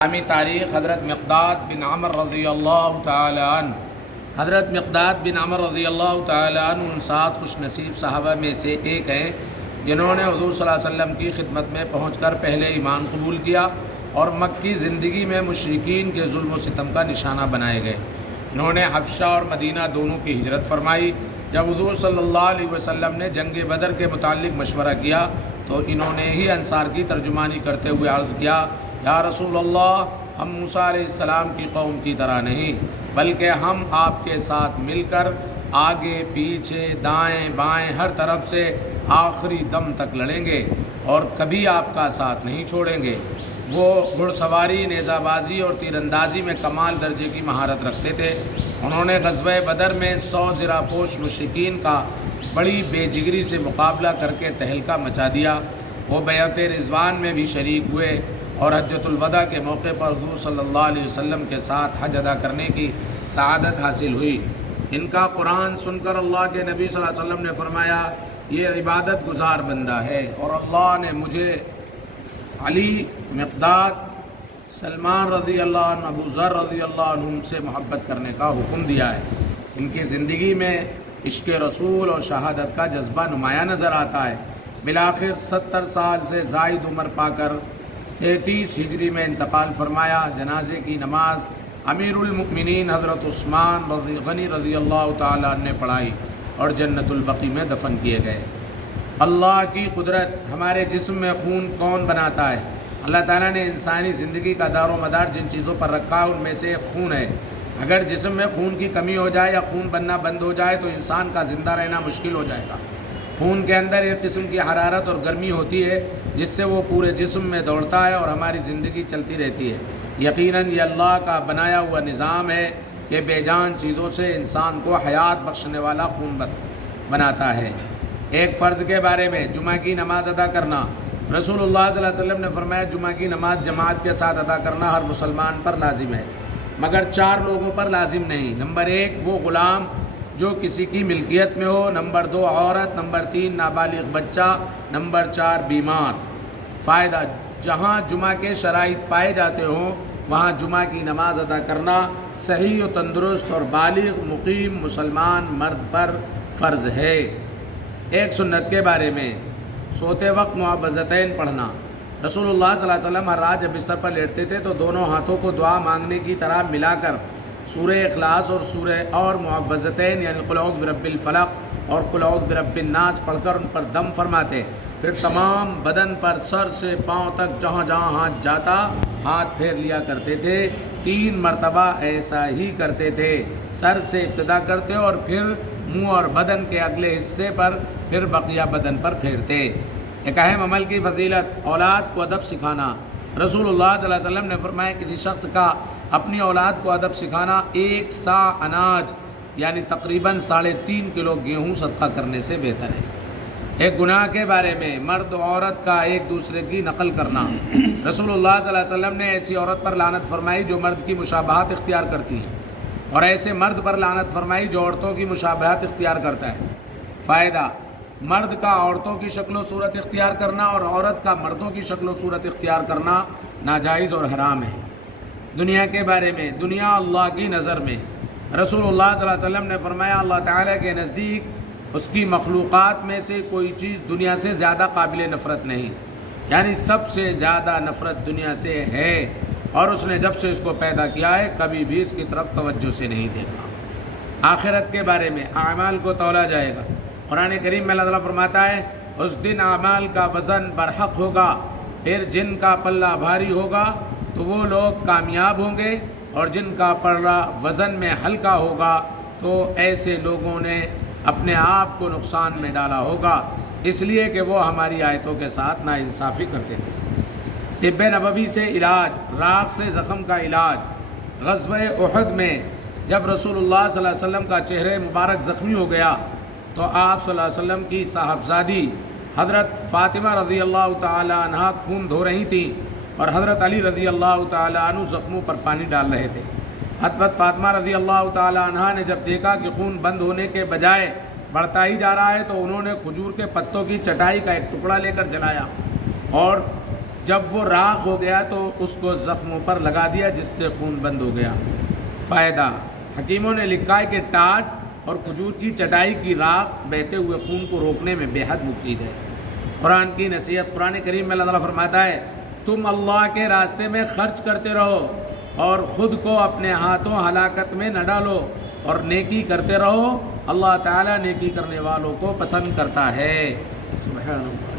اسلامی تاریخ حضرت مقداد بن عمر رضی اللہ تعالی عنہ حضرت مقداد بن عمر رضی اللہ تعالی عنہ ان 7 خوش نصیب صحابہ میں سے ایک ہیں جنہوں نے حضور صلی اللہ علیہ وسلم کی خدمت میں پہنچ کر پہلے ایمان قبول کیا اور مکی زندگی میں مشرکین کے ظلم و ستم کا نشانہ بنائے گئے۔ انہوں نے حبشہ اور مدینہ دونوں کی ہجرت فرمائی۔ جب حضور صلی اللہ علیہ وسلم نے جنگ بدر کے متعلق مشورہ کیا تو انہوں نے ہی انصار کی ترجمانی کرتے ہوئے عرض کیا، یا رسول اللہ، ہم موسیٰ علیہ السلام کی قوم کی طرح نہیں بلکہ ہم آپ کے ساتھ مل کر آگے پیچھے دائیں بائیں ہر طرف سے آخری دم تک لڑیں گے اور کبھی آپ کا ساتھ نہیں چھوڑیں گے۔ وہ گھڑ سواری، نیزہ بازی اور تیر اندازی میں کمال درجے کی مہارت رکھتے تھے۔ انہوں نے غزوہ بدر میں 100 زرہ پوش مشرکین کا بڑی بے جگری سے مقابلہ کر کے تہلکہ مچا دیا۔ وہ بیعت رضوان میں بھی شریک ہوئے اور حجۃ الوداع کے موقع پر حضور صلی اللہ علیہ وسلم کے ساتھ حج ادا کرنے کی سعادت حاصل ہوئی۔ ان کا قرآن سن کر اللہ کے نبی صلی اللہ علیہ وسلم نے فرمایا، یہ عبادت گزار بندہ ہے اور اللہ نے مجھے علی، مقداد، سلمان رضی اللہ عنہ، ابو ذر رضی اللہ عنہ سے محبت کرنے کا حکم دیا ہے۔ ان کی زندگی میں عشق رسول اور شہادت کا جذبہ نمایاں نظر آتا ہے۔ بالآخر 70 سال سے زائد عمر پا کر 33 ہجری میں انتقال فرمایا۔ جنازے کی نماز امیر المؤمنین حضرت عثمان غنی رضی اللہ تعالیٰ عنہ نے پڑھائی اور جنت البقیع میں دفن کیے گئے۔ اللہ کی قدرت، ہمارے جسم میں خون کون بناتا ہے؟ اللہ تعالیٰ نے انسانی زندگی کا دار و مدار جن چیزوں پر رکھا ہے ان میں سے خون ہے۔ اگر جسم میں خون کی کمی ہو جائے یا خون بننا بند ہو جائے تو انسان کا زندہ رہنا مشکل ہو جائے گا۔ خون کے اندر ایک قسم کی حرارت اور گرمی ہوتی ہے جس سے وہ پورے جسم میں دوڑتا ہے اور ہماری زندگی چلتی رہتی ہے۔ یقیناً یہ اللہ کا بنایا ہوا نظام ہے کہ بے جان چیزوں سے انسان کو حیات بخشنے والا خون بناتا ہے۔ ایک فرض کے بارے میں، جمعہ کی نماز ادا کرنا۔ رسول اللہ صلی اللہ علیہ وسلم نے فرمایا، جمعہ کی نماز جماعت کے ساتھ ادا کرنا ہر مسلمان پر لازم ہے مگر 4 لوگوں پر لازم نہیں۔ نمبر 1 وہ غلام جو کسی کی ملکیت میں ہو، نمبر 2 عورت، نمبر 3 نابالغ بچہ، نمبر 4 بیمار۔ فائدہ، جہاں جمعہ کے شرائط پائے جاتے ہوں وہاں جمعہ کی نماز ادا کرنا صحیح و تندرست اور بالغ مقیم مسلمان مرد پر فرض ہے۔ ایک سنت کے بارے میں، سوتے وقت معوذتین پڑھنا۔ رسول اللہ صلی اللہ علیہ وسلم ہر رات جب بستر پر لیٹتے تھے تو دونوں ہاتھوں کو دعا مانگنے کی طرح ملا کر سورہ اخلاص اور معوذتین یعنی قل اعوذ برب الفلق اور قل اعوذ برب الناس پڑھ کر ان پر دم فرماتے، پھر تمام بدن پر سر سے پاؤں تک جہاں جہاں ہاتھ جاتا ہاتھ پھیر لیا کرتے تھے۔ 3 مرتبہ ایسا ہی کرتے تھے، سر سے ابتدا کرتے اور پھر منہ اور بدن کے اگلے حصے پر، پھر بقیہ بدن پر پھیرتے۔ ایک اہم عمل کی فضیلت، اولاد کو ادب سکھانا۔ رسول اللہ صلی اللہ علیہ وسلم نے فرمایا کہ کسی شخص کا اپنی اولاد کو ادب سکھانا 1 سا اناج یعنی تقریباً 3.5 کلو گیہوں صدقہ کرنے سے بہتر ہے۔ ایک گناہ کے بارے میں، مرد و عورت کا ایک دوسرے کی نقل کرنا۔ رسول اللہ صلی اللہ علیہ وسلم نے ایسی عورت پر لعنت فرمائی جو مرد کی مشابہت اختیار کرتی ہے اور ایسے مرد پر لعنت فرمائی جو عورتوں کی مشابہت اختیار کرتا ہے۔ فائدہ، مرد کا عورتوں کی شکل و صورت اختیار کرنا اور عورت کا مردوں کی شکل و صورت اختیار کرنا ناجائز اور حرام ہے۔ دنیا کے بارے میں، دنیا اللہ کی نظر میں، رسول اللہ صلی اللہ علیہ وسلم نے فرمایا، اللہ تعالیٰ کے نزدیک اس کی مخلوقات میں سے کوئی چیز دنیا سے زیادہ قابل نفرت نہیں، یعنی سب سے زیادہ نفرت دنیا سے ہے اور اس نے جب سے اس کو پیدا کیا ہے کبھی بھی اس کی طرف توجہ سے نہیں دیکھا۔ آخرت کے بارے میں، اعمال کو تولا جائے گا۔ قرآن کریم میں اللہ تعالیٰ فرماتا ہے، اس دن اعمال کا وزن برحق ہوگا، پھر جن کا پلہ بھاری ہوگا تو وہ لوگ کامیاب ہوں گے اور جن کا پلہ وزن میں ہلکا ہوگا تو ایسے لوگوں نے اپنے آپ کو نقصان میں ڈالا ہوگا، اس لیے کہ وہ ہماری آیتوں کے ساتھ ناانصافی کرتے تھے۔ طب نبوی سے علاج، راکھ سے زخم کا علاج۔ غزوہ احد میں جب رسول اللہ صلی اللہ علیہ وسلم کا چہرہ مبارک زخمی ہو گیا تو آپ صلی اللہ علیہ وسلم کی صاحبزادی حضرت فاطمہ رضی اللہ تعالی عنہ خون دھو رہی تھیں اور حضرت علی رضی اللہ تعالی عنہ زخموں پر پانی ڈال رہے تھے۔ حضرت فاطمہ رضی اللہ تعالی عنہ نے جب دیکھا کہ خون بند ہونے کے بجائے بڑھتا ہی جا رہا ہے تو انہوں نے کھجور کے پتوں کی چٹائی کا ایک ٹکڑا لے کر جلایا اور جب وہ راکھ ہو گیا تو اس کو زخموں پر لگا دیا جس سے خون بند ہو گیا۔ فائدہ، حکیموں نے لکھا ہے کہ ٹاٹ اور کھجور کی چٹائی کی راکھ بہتے ہوئے خون کو روکنے میں بے حد مفید ہے۔ قرآن کی نصیحت، قرآن کریم میں اللہ تعالیٰ فرماتا ہے تم اللہ کے راستے میں خرچ کرتے رہو اور خود کو اپنے ہاتھوں ہلاکت میں نہ ڈالو اور نیکی کرتے رہو، اللہ تعالیٰ نیکی کرنے والوں کو پسند کرتا ہے۔ سبحان اللہ۔